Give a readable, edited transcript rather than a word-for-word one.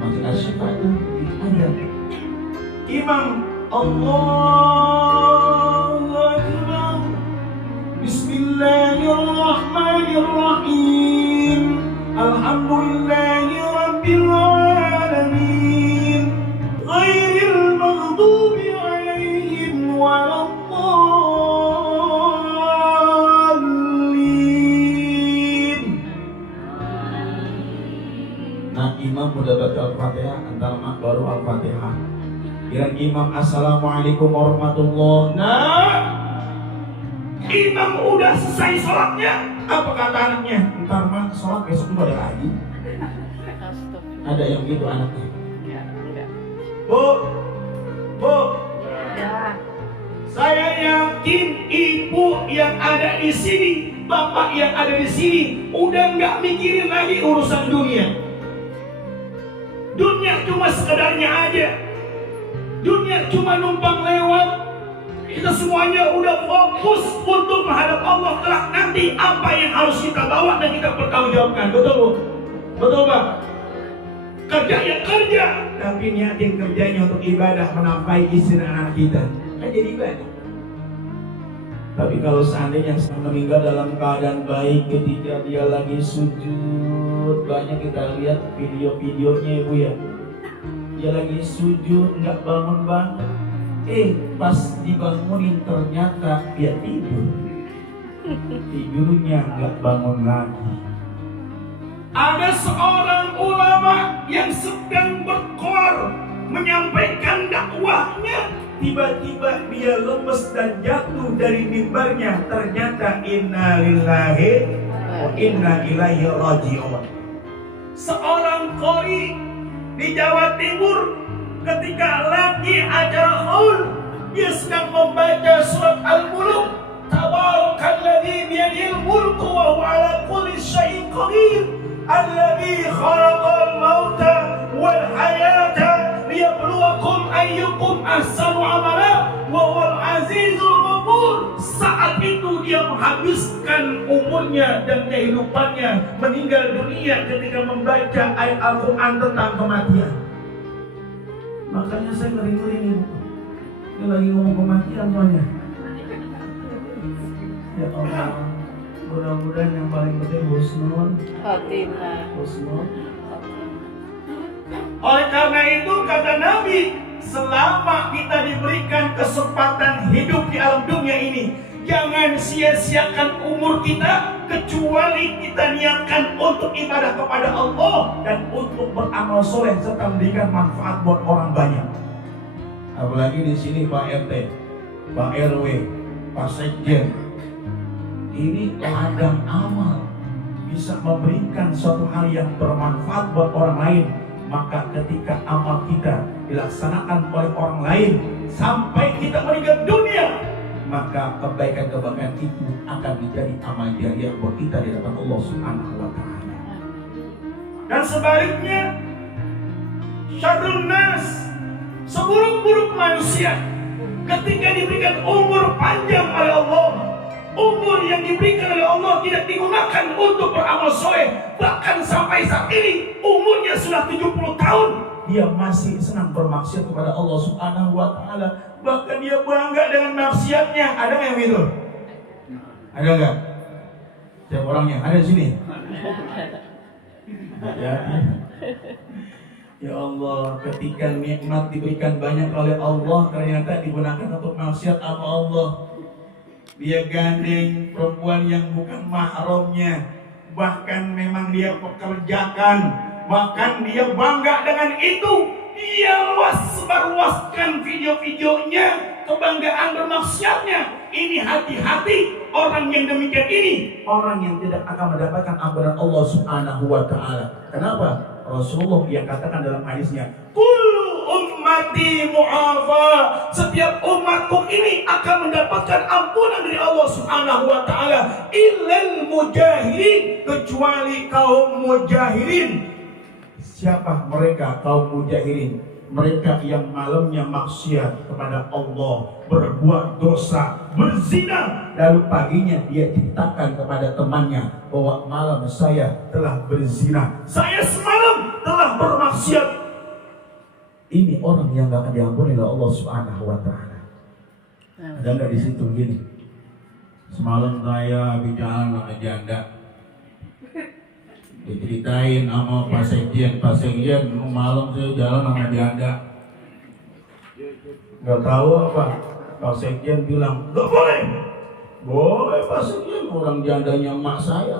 masjid Asy-Syifa itu ada imam Allahu Akbar, Bismillahirrahmanirrahim, Alhamdulillahi Rabbil Alamin, Ghairil maghdubi alaihim waladdallin. Nah, imam udah baca Al-Fatihah, antara baru Al-Fatihah. Kira imam Assalamualaikum warahmatullahi. Nah, imam udah selesai sholatnya, apa kata anaknya? Ntar mah sholat besok juga ada lagi. Ada yang gitu anaknya. Bu, saya yakin ibu yang ada di sini, bapak yang ada di sini, udah nggak mikirin lagi urusan dunia. Dunia cuma sekedarnya aja. Dunia cuma numpang lewat. Kita semuanya udah fokus untuk menghadap Allah kelak nanti, apa yang harus kita bawa dan kita pertanggungjawabkan. Betul Bu? Betul Pak? Kerja ya kerja, tapi niatin kerjanya untuk ibadah, menafkahi istri dan anak kita. Kan jadi ibadah. Tapi kalau seandainya yang meninggal dalam keadaan baik ketika dia lagi sujud, banyak kita lihat video-videonya Ibu ya. Dia lagi sujud, nggak bangun-bangun. Pas dibangunin ternyata dia tidur. Tidurnya nggak bangun lagi. Ada seorang ulama yang sedang berkoar menyampaikan dakwahnya, tiba-tiba dia lemes dan jatuh dari mimbarnya. Ternyata inna lillahi wa inna ilaihi raji'un. Seorang qori di Jawa Timur ketika lagi acara haul, dia sedang membaca surat Al-Mulk. Tabarakalladzi biyadihil mulku wa huwa ala kulli syai'in qadir, alladzi khalaqal mauta wal hayata liyabluwakum ayyukum ahsanu amala wa huwal azizul ghafur. Saat itu dia menghabiskan umurnya dan kehidupannya, meninggal dunia ketika membaca ayat Al-Quran tentang kematian. Makanya saya ngeri-ngeri nih Bu. Ini lagi ngomong kematian soalnya. Ya Allah, mudah-mudahan yang paling penting husnul khotimah. Oleh karena itu kata Nabi, selama kita diberikan kesempatan hidup di alam dunia ini, jangan sia-siakan umur kita, kecuali kita niatkan untuk ibadah kepada Allah dan untuk beramal soleh serta memberikan manfaat buat orang banyak. Apalagi di sini Pak RT, Pak RW, Pak Sekjen, ini ladang amal, bisa memberikan suatu hal yang bermanfaat buat orang lain. Maka ketika amal kita dilaksanakan oleh orang lain sampai kita meninggal dunia, maka kebaikan-kebaikan itu akan menjadi amal jariah buat kita di hadapan Allah Subhanahu wa taala. Dan sebaliknya, syarrun nas, seburuk-buruk manusia, ketika diberikan umur panjang oleh Allah, umur yang diberikan oleh Allah tidak digunakan untuk beramal soleh. Bahkan sampai saat ini umurnya sudah 70 tahun, dia masih senang bermaksiat kepada Allah Subhanahu wa taala. Bahkan dia bangga dengan maksiatnya. Ada nggak yang gitu? Ada nggak? Siapa orangnya? Ada di sini? Ya. Ya Allah, ketika nikmat diberikan banyak oleh Allah, ternyata digunakan untuk maksiat sama Allah. Dia gandeng perempuan yang bukan mahramnya, bahkan memang dia pekerjakan, bahkan dia bangga dengan itu. Dia sebarluaskan video-videonya, kebanggaan bermaksiatnya. Ini hati-hati orang yang demikian ini, orang yang tidak akan mendapatkan ampunan Allah Subhanahu wa taala. Kenapa? Rasulullah yang katakan dalam hadisnya, kullu ummati mu'afa, setiap umatku ini akan mendapatkan ampunan dari Allah Subhanahu wa taala, illal mujahirin, kecuali kaum mujahirin. Siapa mereka kaum mujahirin? Mereka yang malamnya maksiat kepada Allah, berbuat dosa, berzina, lalu paginya dia ceritakan kepada temannya bahwa malam saya telah berzina, saya semalam telah bermaksiat. Ini orang yang gak akan diampuni oleh Allah Subhanahu wa Ta'ala. Ada nggak di situ gini? Semalam saya bicara sama janda, diceritain sama Pak Sekjen malam saya jalan sama janda. Gak tahu apa, Pak Sekjen bilang, gak boleh. Boleh Pak Sekjen, orang jandanya emak saya.